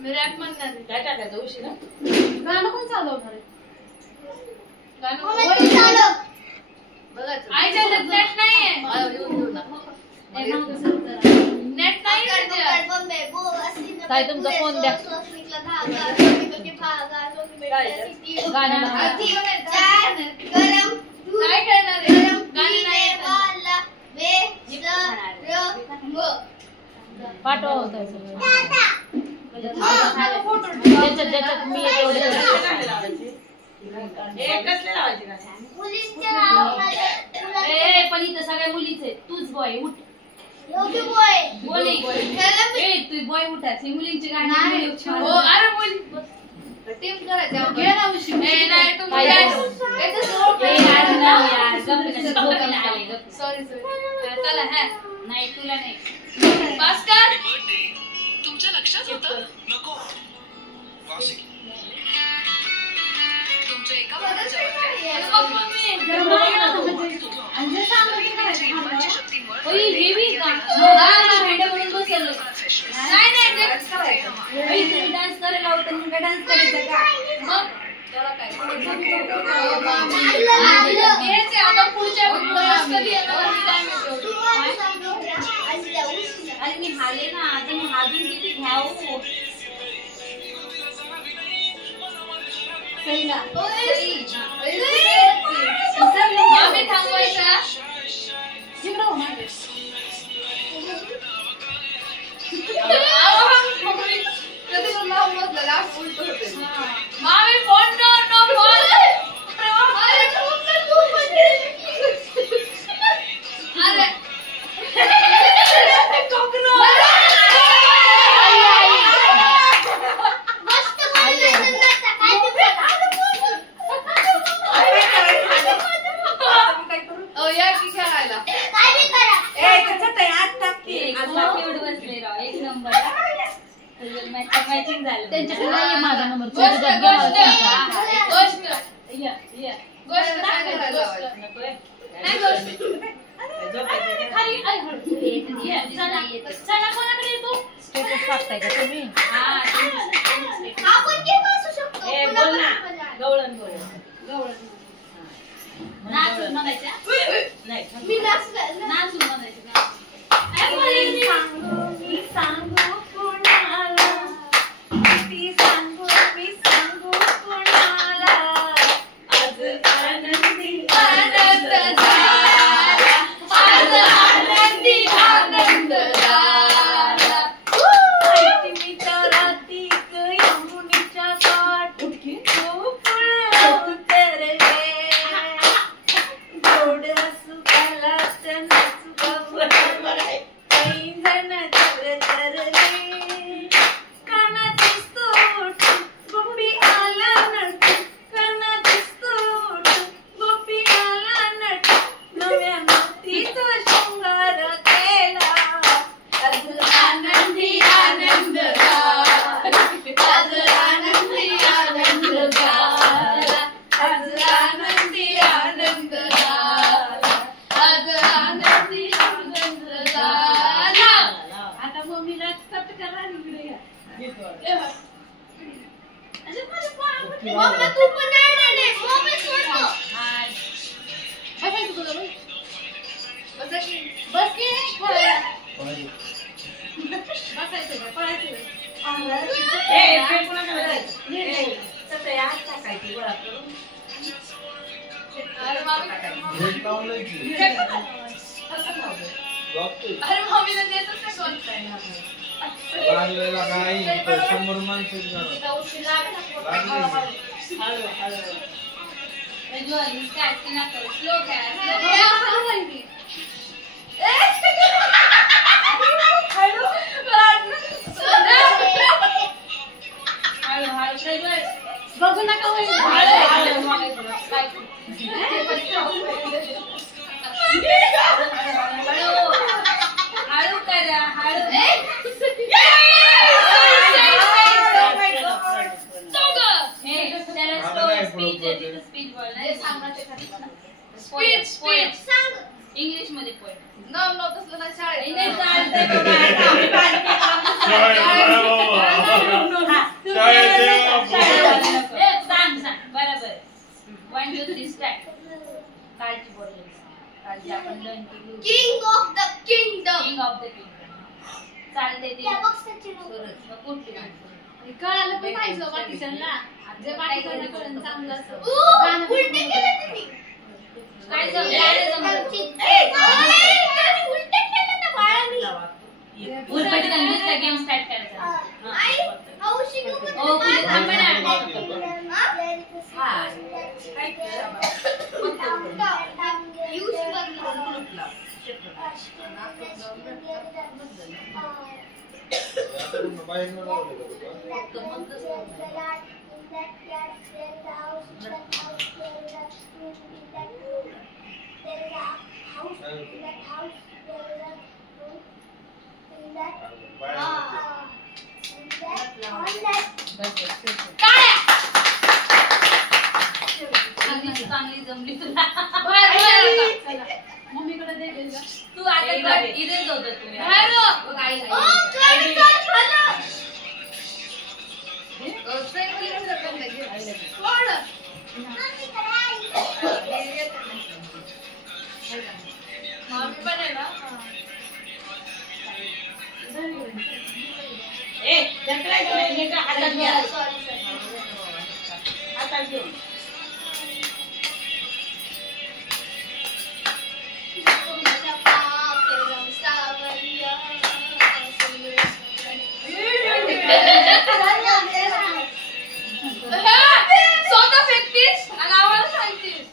मी rap म्हणणार आहे. काय टाकायचं उशी ना गाणं कोण चालवणार आहे? गाणं बघायचं. आईच्या नेट नाहीये. नेट नाही काय तुमचा फोन द्या गाणं काय करणार आहे? गाणं नाही पाठवा होता ज्याच्यात मी एवढे कसले लावायचे पण इथं सगळ्या मुलीच आहेत तूच बॉय उठ तू बॉय उठायची मुलींची गाणी हो अरे मुली टीम करायचं घे ना उशी नाही तुम्ही सॉरी चला हा नाही तुला नाही भास्कर तुमच्या लक्षात होतं नको तुमच्या एका भागाच्या डान्स करायला होतं मग डान्स करायचा का मग त्याला काय आता पुढच्या अरे मी हारले ना आता मी हारून किती घ्यावं आम्ही थांबवायचा मामी फोन नो फोन माझा नंबर स्टेटस टाकताय का तुम्ही नाचून म्हणायच्या मी नाचून म्हणायचं अरे मम्मीला देतच नाही बघू नका हळू करा हळू इंग्लिश मध्ये शाळेत सांग बरोबर 1 2 3 स्टार्ट कालची बोलली कालची आपण डन केली king of the kingdom king of the kingdom चालते ते कुठली कळालं पण पाहिजे बाकीच्यांना जे बाकीच्यांना कळण चांगलं असतं उलटे केलं तुम्ही काय जमलं उलटे केलं ना बाळांनी उलपटी दुसरा गेम स्टार्ट करायचा आई हौशी नको ओ पुढे थांब ना काय केलं युशी बघलं चांगली जमली तुला मम्मीकडे दे गेलं तू आता इथेच होत तुम्ही स्वतः फेकतीस आणि आम्हाला सांगतीस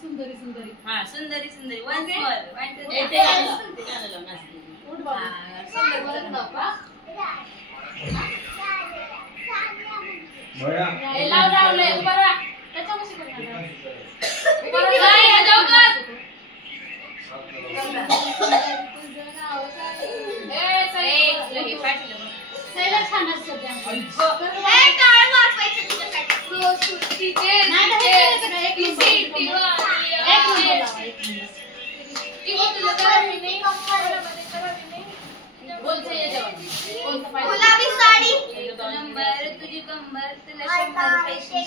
सुंदरी सुंदरी हा सुंदरी सुंदरी वन्स मोर लावलंय बरं त्याच्यापाशी छान असतं गुलाबी साडी नंबर तुझी कंबर तुला 100 पैसे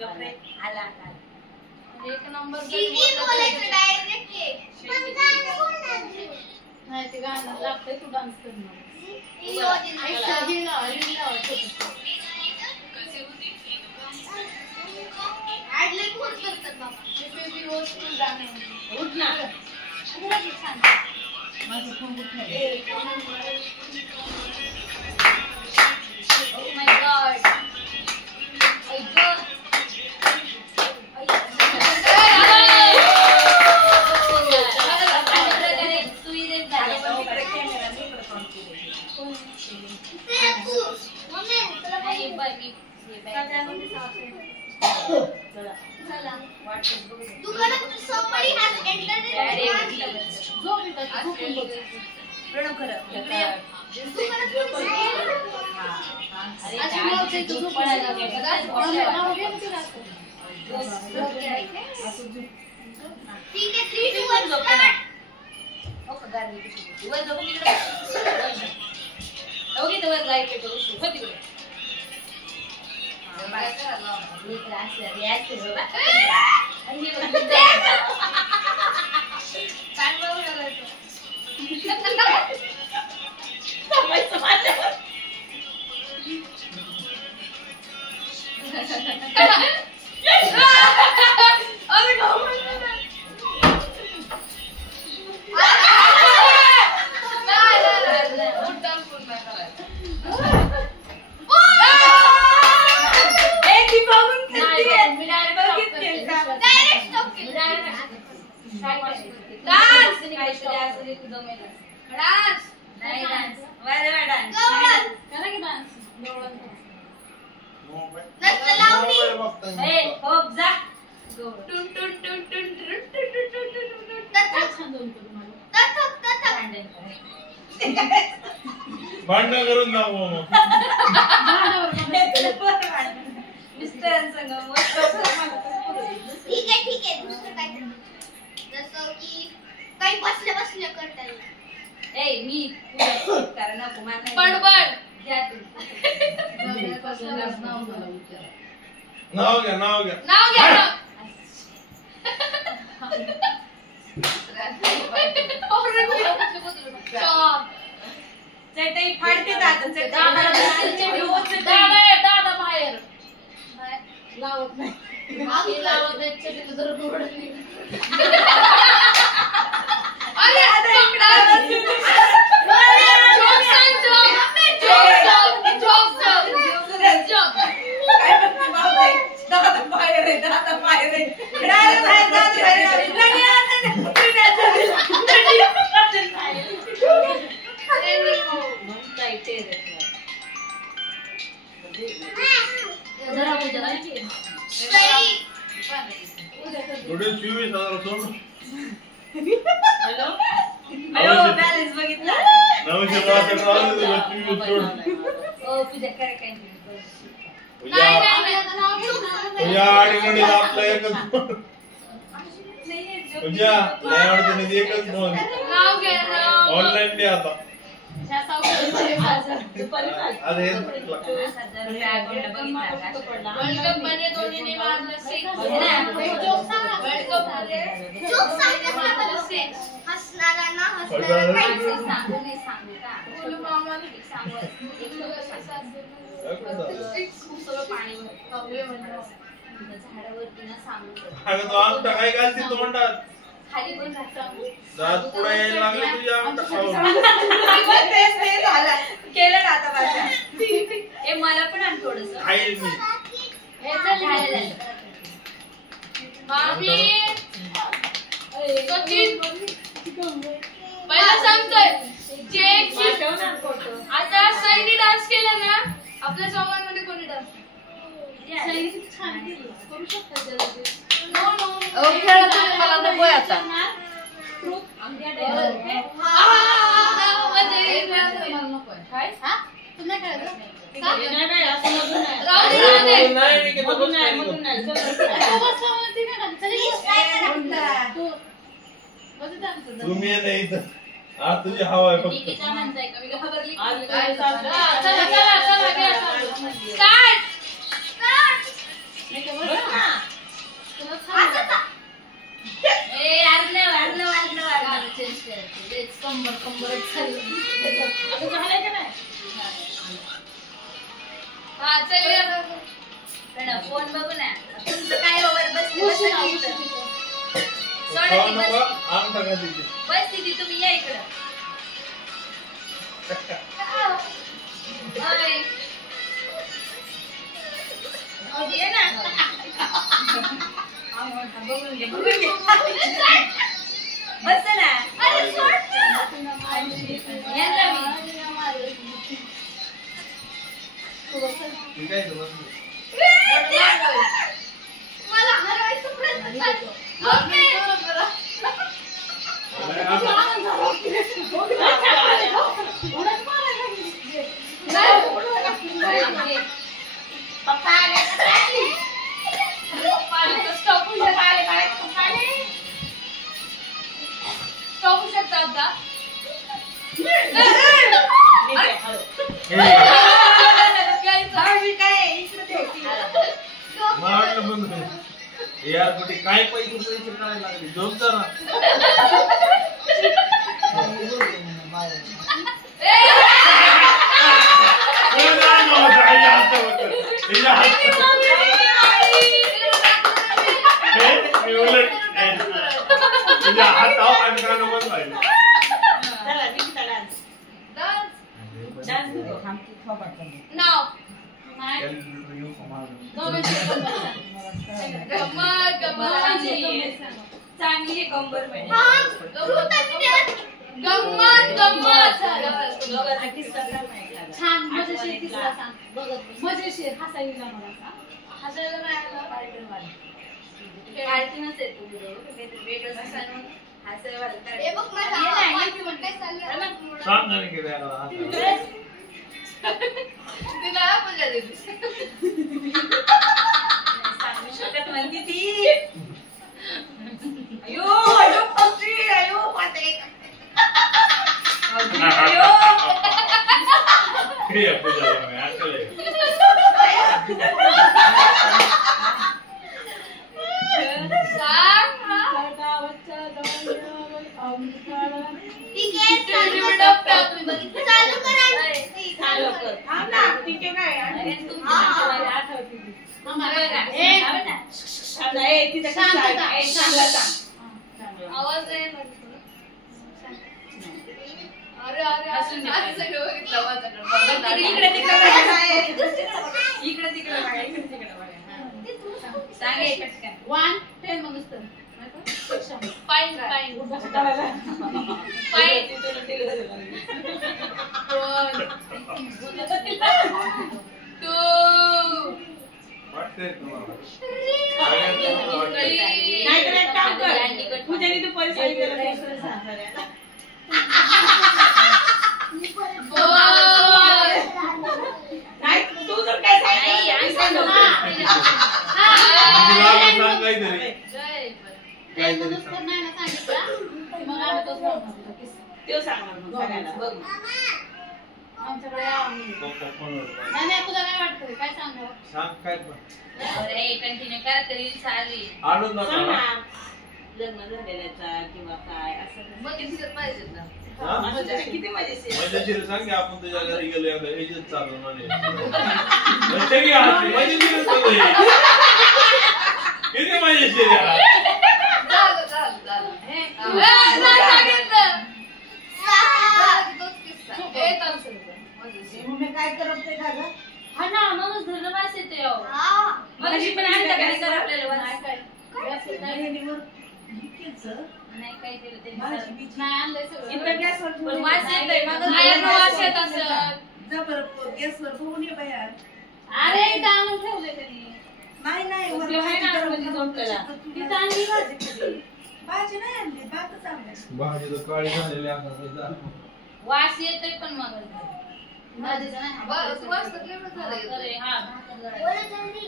गप्रे आला एक नंबर किती बोलायचं डायरेक्ट नाही ते गाणं लागतंय तू डान्स करणार भांडण करून जाऊ मिस्टरांसंग ठीक आहे दुसरं काय जसं की काही बसल्या बसल्या करता येईल. ए मी कारण नको मला बडबड घ्या तुम्ही. नाव घ्या नाव घ्या ना. चॉप. चटई फाडते दादा दादा बाहेर लावत नाही. आधी लावत नाही, चटई जर उघडली. अरे थोडे 24,000 सोड. हॅलो बॅलन्स बघितला 962 राहिले तुझे 24 सोड. ओ पूजा काय काय तुझ्या आडीनडी आपला एकच फोन. तुझ्या नाही अडचणीत एकच फोन. नाव घ्या नाव. ऑनलाईन दे आता. अरे वर्ल्ड कप मध्ये धोनीने मारलं सिक्स. जोक सांगण्यात सेक्स हसणाऱ्यांना हसणाऱ्या काही सांगू नाही सांगू का बोलू मामा. सांगू पाणी झाडावरती ना सांगू अगं तो आमटा काय घालते तो म्हणतात खाली पण राहतो. दात पुढे यायला लागले तुझ्या आमटा खाऊन. केलं ना आता माझ्या ए मला पण आण थोडंसं खाईल मी. मामी सचिन पहिला सांगतोय आता सैनी डान्स केला ना आपल्या चौघांमध्ये कोणी डान्स करू शकतात. मला नकोय आता. तुम्ही नाही इथं आज तुझी हवा आहे फक्त. फोन बघू ना तुमचं काय ओवर बस आमटा का तिथे बस दिदी तुम्ही या इकडं ये ना बघून घे बस ना यांना ठीक आहे तो बस. मला हरवायचा प्रयत्न चालू. स्टॉप शकता आता मारलं बंद कर. यार कुठे काय पैसे पैसे काय लागले झोप जरा. तुझ्या हातावर आणि कानावर बंद राहिलं. नाव चांगली आहे कंबर गंमत छान मजेशीर किस्सा सांग. मजेशीर हसायला मला हसायला नाही आलं. कार्टूनच आहे तू वेगळं हसायला हे बघ माझा आवाज काय चाललं. सांग ना की वेगळा तिला मजा देते. सांगू शकत म्हणते ती नाही तिथं शांतता. चांगला सांग. आवाज आहे ना अरे अरे हसून दे. आज सगळं बघितलं माझ्याकडे इकडे तिकडे बघा. इकडे तिकडे बघा. इकडे तिकडे बघा. सांग एक पटकन. 1 10 मगच तर फाईन फाईन फाईन. वाटतंय तुम्हाला? नाहीतर एक काम कर. पूजाने तू पैसे सांगितलं नाही तर सांग सगळ्यांना. नाही तू जर काय सांगितलं मी सांगतो. सांग काहीतरी. काहीतरी सांग. नाही ना सांगितलं मग आम्ही तोच म्हणतो किस्सा. तो सांगणार मग सगळ्यांना. बघ. आमच्याकडे या पप्पा फोनवर. नाही नाही तुला काय वाटतं काय सांगू सांग काय पण. अरे कंटिन्यू करा तरी चालेल. आणून नका. लग्न झालेल्याचा किंवा काय असं मग किती पाहिजे ना हा? किती मजेशीर. मजेशीर सांग की आपण तुझ्या घरी गेलो एवढं एजच चालू म्हणे. म्हणजे की आज मजेशीरच होतं हे. किती मजेशीर आहे. झालं झालं झालं नाही सांगितलं तोच किस्सा हे मम्मी काय करत ते का ग? हा ना म्हणूनच धरलं वास येतो याव. हा. मगाशी पण आम्ही त्या घरी कर आपल्याला वास. नाही काय केलं ते नाही आणलंय सगळं इथं गॅसवर पण वास येतोय. मग बाहेरनं वास येत असेल. जा बरं गॅसवर बघून ये बाहेर. अरे इथं आणून ठेवलंय त्यांनी नाही वर ते आहे ना भाजी आतमध्ये गरम झोपलेला. करून तिथं आणली भाजी केली. भाजी नाही आणली भातच आणलाय. भाजी तर काळी झालेली आहे. वास येतोय पण मग भाजीचं नाही वास तर केवढं झालं अरे हा बोला जल्दी.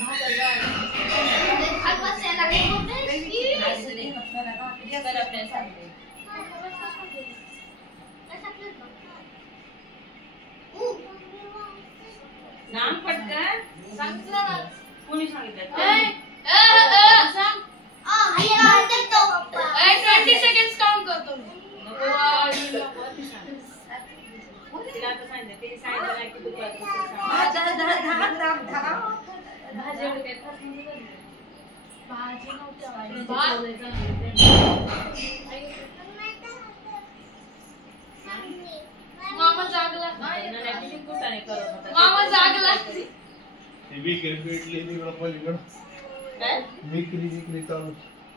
भाकर झालं. खात बसायला लागले. असं दे. कर आपल्याला सांगते. नाम पटकन सांगितलं ना. कोणी सांगितलं ए, सांग. आई आवडते तो पप्पा. 20 सेकंड्स काउंट करतो मी. तिला आता सांगितलं ते सांगितलं नाही की तू कर तसं सांग. दहा. भाजी एवढी काही खात नव्हती घरी. भाजी नव्हती आवडली. मामा जागला नाही किती कुटाने करत होता. मामा जागला विक्री पेटली तिकडं पलीकडं. काय? विक्री चालू.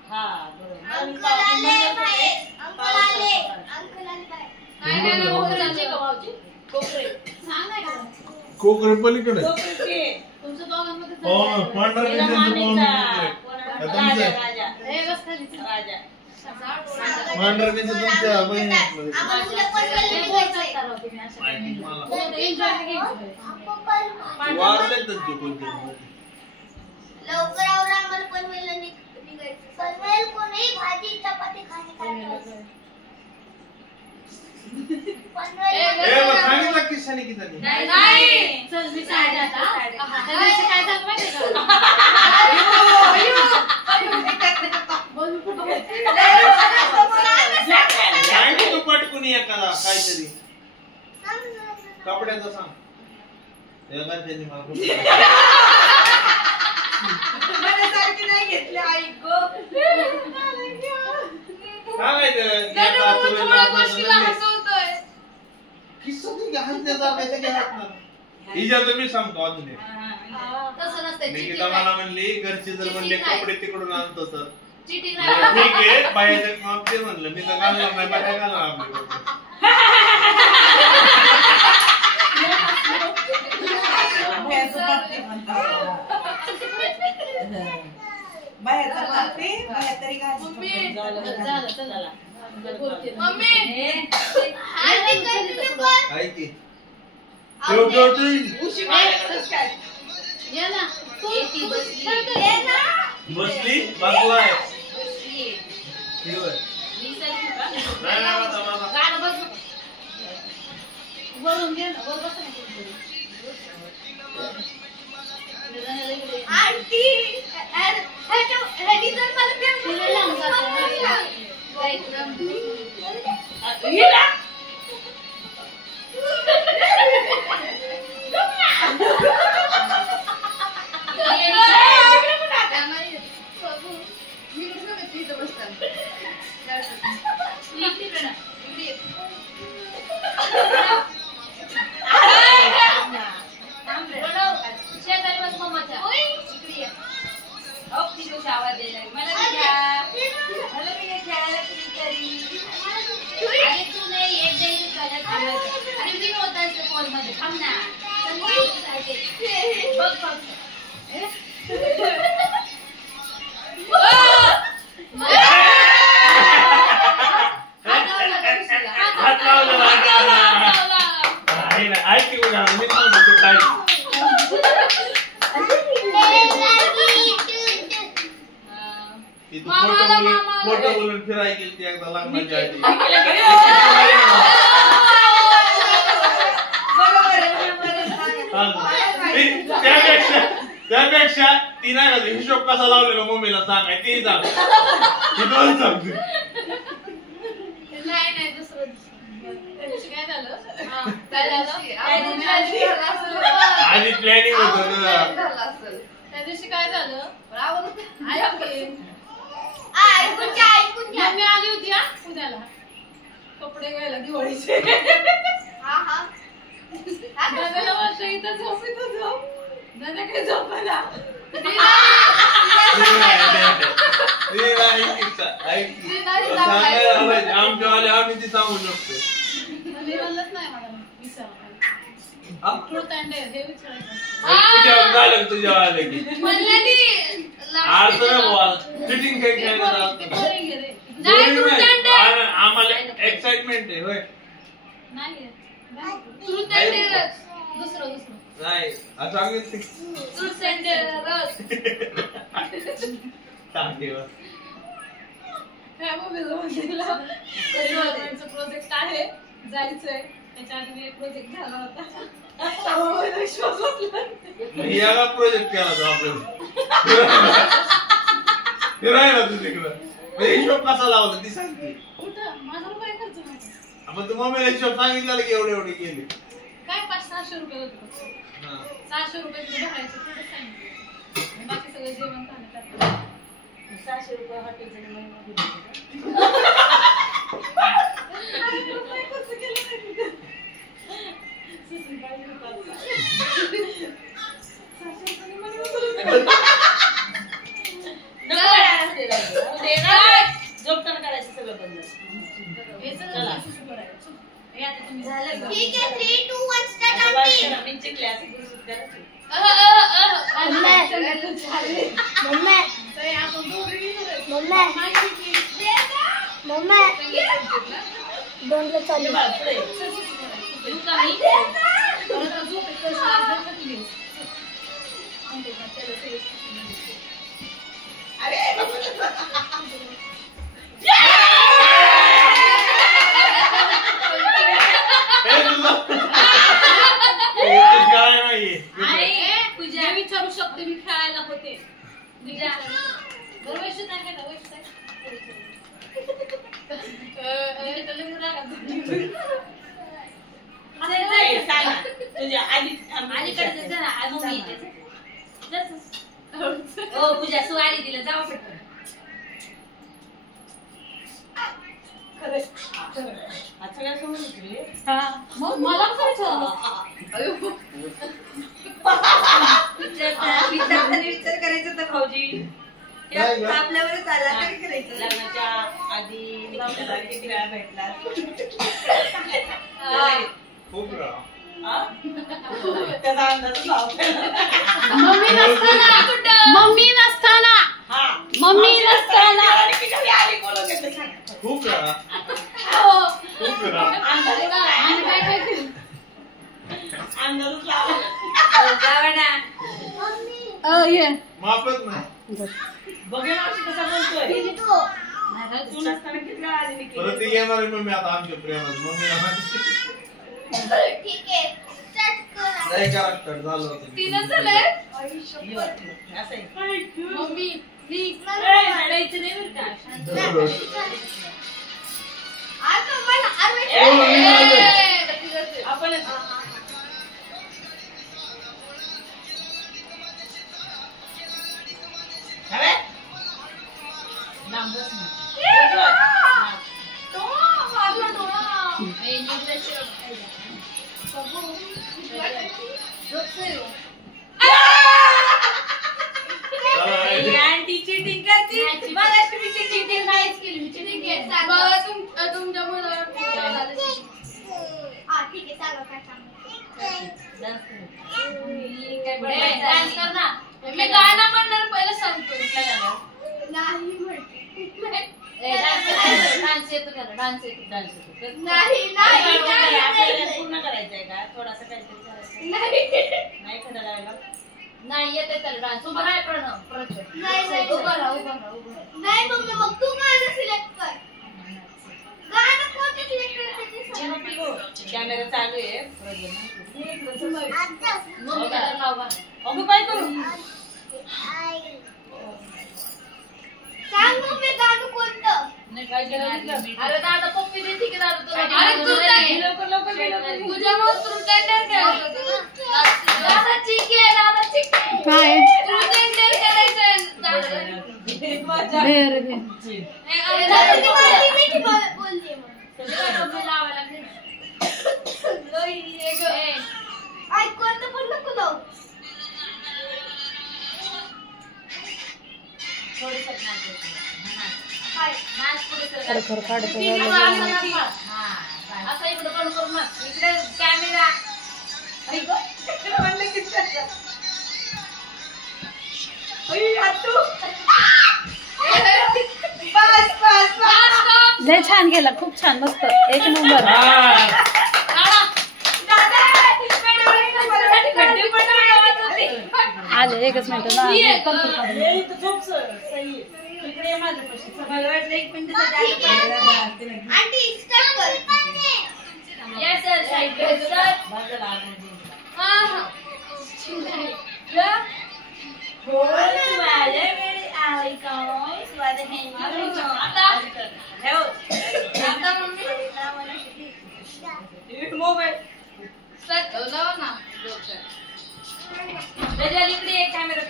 हा बरोबर. अंकल आले बाहेर. अंकल आले. अंकल आले बाहेर. काय नाही ना भाऊ जायचे का भाऊजी कोपरे सांग नाही का कोकरे पलीकडे. तुमचं दोघांमध्ये हो पांढरा तिला पेशंट मामीचा. कोण राजा राजा हे बस खाली राजा. पांढरा पेशंट तुमच्या बहिणीमध्ये. आम्हाला तुला पनवेलला निघायचंय. माहिती मला. एन्जॉय घ्यायचं वारले तर ते कोणते. लवकर आवरा आम्हाला पनवेलला निघायचं. पनवेल कोणी भाजी चपाती खाणे ए मग सांगितलं की शानी की झाली. नाही चल मी साडी आता त्या दिवशी काय झालं माहिती का बोल कुठे सांग तू पटकून एखादा काहीतरी कपड्याचं सांग. एका त्यांनी मला कुठं- मनासारखी नाही घेतली आई गो. सांगायचं नाही एका मग तुला थोड्या असं गोष्टीला म्हणजे- हसवतोय किस्सा तू हसण्यासारखं काही हसणार. हिच्या तर मी सांगतो अजून एक. तसं नसतंय निकिता मला म्हणली घरचे जर म्हणले चिठी नाही. कपडे तिकडून आणतो तर चिठी म्हणलं, नाही ठीक आहे बाहेर माप ते म्हणलं मी तर घालणार नाही बाहेर घालणार आपले कपडे. बाहेरचं पाते म्हणतात. बाहेरचं पाते बाहेर तरी मम्मी घाल. झालं चला बोलते मम्मी आरती करते पण. काय की ठेव ठेव ठेव. उशी बाहेरच काय. ये ना तू ती बसली. ये ना. बसली बसलाय बसली. ठेव. मी selfie का? नाही नाही माझा माझा. गाणं बस वरून घे ना वर बसा ना कुठेतरी. आरती ह्याची जर मला प्रेम तिला लांब जातं. हिला. ए, मोठं बोलून फिरायला गेली ती एकदा लग्नाच्या आधी. त्यापेक्षा ती नाही का हिशोब कसा लावलेला मम्मीला सांगाय ते सांग दोन सांगते. नाही दुसरं त्या दिवशी काय झालं आधी प्लॅनिंग होत त्या दिवशी काय झालं मम्मी आली होती हा पुण्याला कपडे घ्यायला दिवाळीचे. दादाला वर्ष इथं झोप दादा काय झोपायला आमच्यावाले आम्ही ती सांगू शकतो. म्हणलंच नाही मला विचार हे तुझ्यावर झालं तुझ्यावर आलं की फिटिंग काही आम्हाला एक्साइटमेंट आहे होय नाही दुसरं नाही प्रोजेक्ट आहे जायचंय त्याच्या आधी एक प्रोजेक्ट झाला होता प्रोजेक्ट केला होता आपल्याला फिरायला तू तिकडं हिशोब कसा लावला ती सांगते कुठं माझा रुपये खर्च नाही आपण तू मम्मीला हिशोब सांगितलं की एवढे गेले काय 500-600 रुपये होते 600 रुपये तुझं भरायचं थोडं सांगितलं बाकी सगळं जेवण खाणं 600 रुपये हॉटेलचं झोपताना करायचं सगळं बंद. ठीक आहे 3, 2, 1 स्टार्ट आंटी. दोनला चालू पूजा विचारू शकते मी खेळायला होते पूजा दरवर्षी नाही का पूजा सुवारी दिलं जाऊ पटकन. मला करायचं विचार करायचा तर भाऊजी आपल्यावरच आला काय करायचं. लग्नाच्या आधी किती वेळा भेटला खूप वेळा त्याचा अंदाज मम्मी नसताना खूप वेळा खूप वेळा आणि काय काय केलं अंदाजच लावा. मापच नाही बघेल अशी कसा बोलतोय. तू नसताना किती वेळा आली निकी. परत ती येणार आहे मम्मी आता आमच्या प्रेमात मम्मी ठीक आहे स्टार्ट करा. नाही कॅरेक्टर झालं होतं तीनच झालंय असं आहे. मम्मी प्लीज रडायचं नाही बरं का आता मला आपण आंटी चिटिंग करते मला चिटिंग नाहीच केली मी चिटिंग केली बघा तुमच्या मुलावर हा ठीक आहे सांगा काय सांगा. डान्स कर ना मी गाणं म्हणणार पहिलं सांगतो नाही म्हणते डान्स येतो त्याला डान्स येतो नाही नाही आपल्याला पूर्ण करायचंय का थोडासा काहीतरी करायचं नाही नाही खरं लावायला नाही येते त्याला डान्स उभा राहा प्रज्वल नाही उभा राहा नाही मम्मी मग तू गाणं सिलेक्ट कर गाणं कोणतं सिलेक्ट करायचं कॅमेरा चालू आहे मग त्याला लाव गाणं. अगं काय करू सांग मम्मी गाणं कोणतं नाही काय केलं अरे दादा पप्पी देते की दादा तुला अरे तू काय? लवकर तुझ्या तू टेंडर करायचं दादा चिके दादा चिके काय तू टेंडर करायचं बोलते लावायला लागते आई कोणतं पण नको लावू खरखर काढतो असं इकडे करून मग इकडे कॅमेरा लय छान गेला खूप छान मस्त एक नंबर आले एकच मिनिट ना आंटी स्टार्ट कर येस सर साइड पे सर मोबाईल इकडे एक कॅमेरा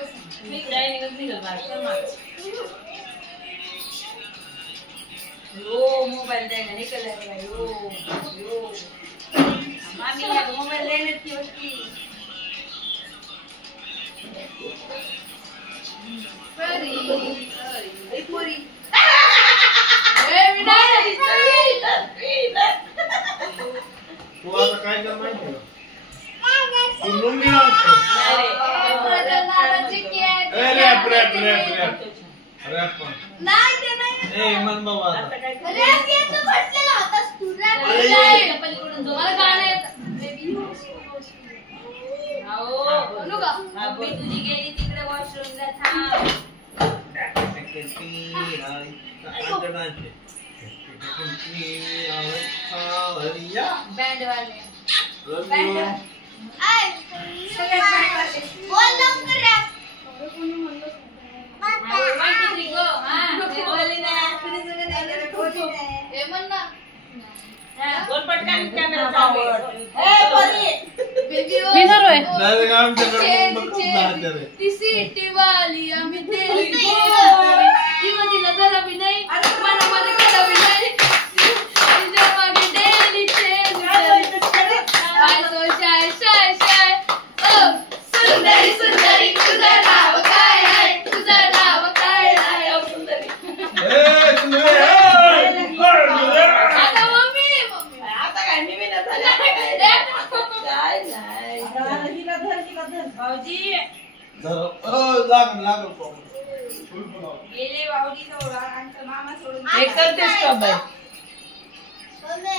मोबाईल द्यायला हे कलर यो मामी मोबाईल देण्याची वस्ती तू आता काय कर माहिती का तू लुंगी लावतो wrap wrap wrap wrap wrap पण नाही ते नाही ए मन बाबा आता रॅप येतो म्हटलेला होतास तू रॅप पलीकडून मला गाणं येतं बोलू का मम्मी तुझी गेली तिकडे वॉशरूमला थांब बँड वाले आय बोल लवकर रॅप हे म्हण ना पटकन कॅमेरा चालू विनर होय डायरेक्ट आमच्याकडे बघून जाते रे ती सिटी वाली आम्ही दिली किंवा तिला जरा बी नाही मनामध्ये करा बी नाही तिच्या मागे daily change I so shy shy shy ओ सुंदरी सुंदरी तुझं नाव काय आहे तुझं नाव काय आहे ओ सुंदरी ए तुझे आता मम्मी आता काय मी विना भाऊजी लागल गेले भाऊजी सोडा आणि मामा सोडून एक तर ते स्टॉप आहे मम्मी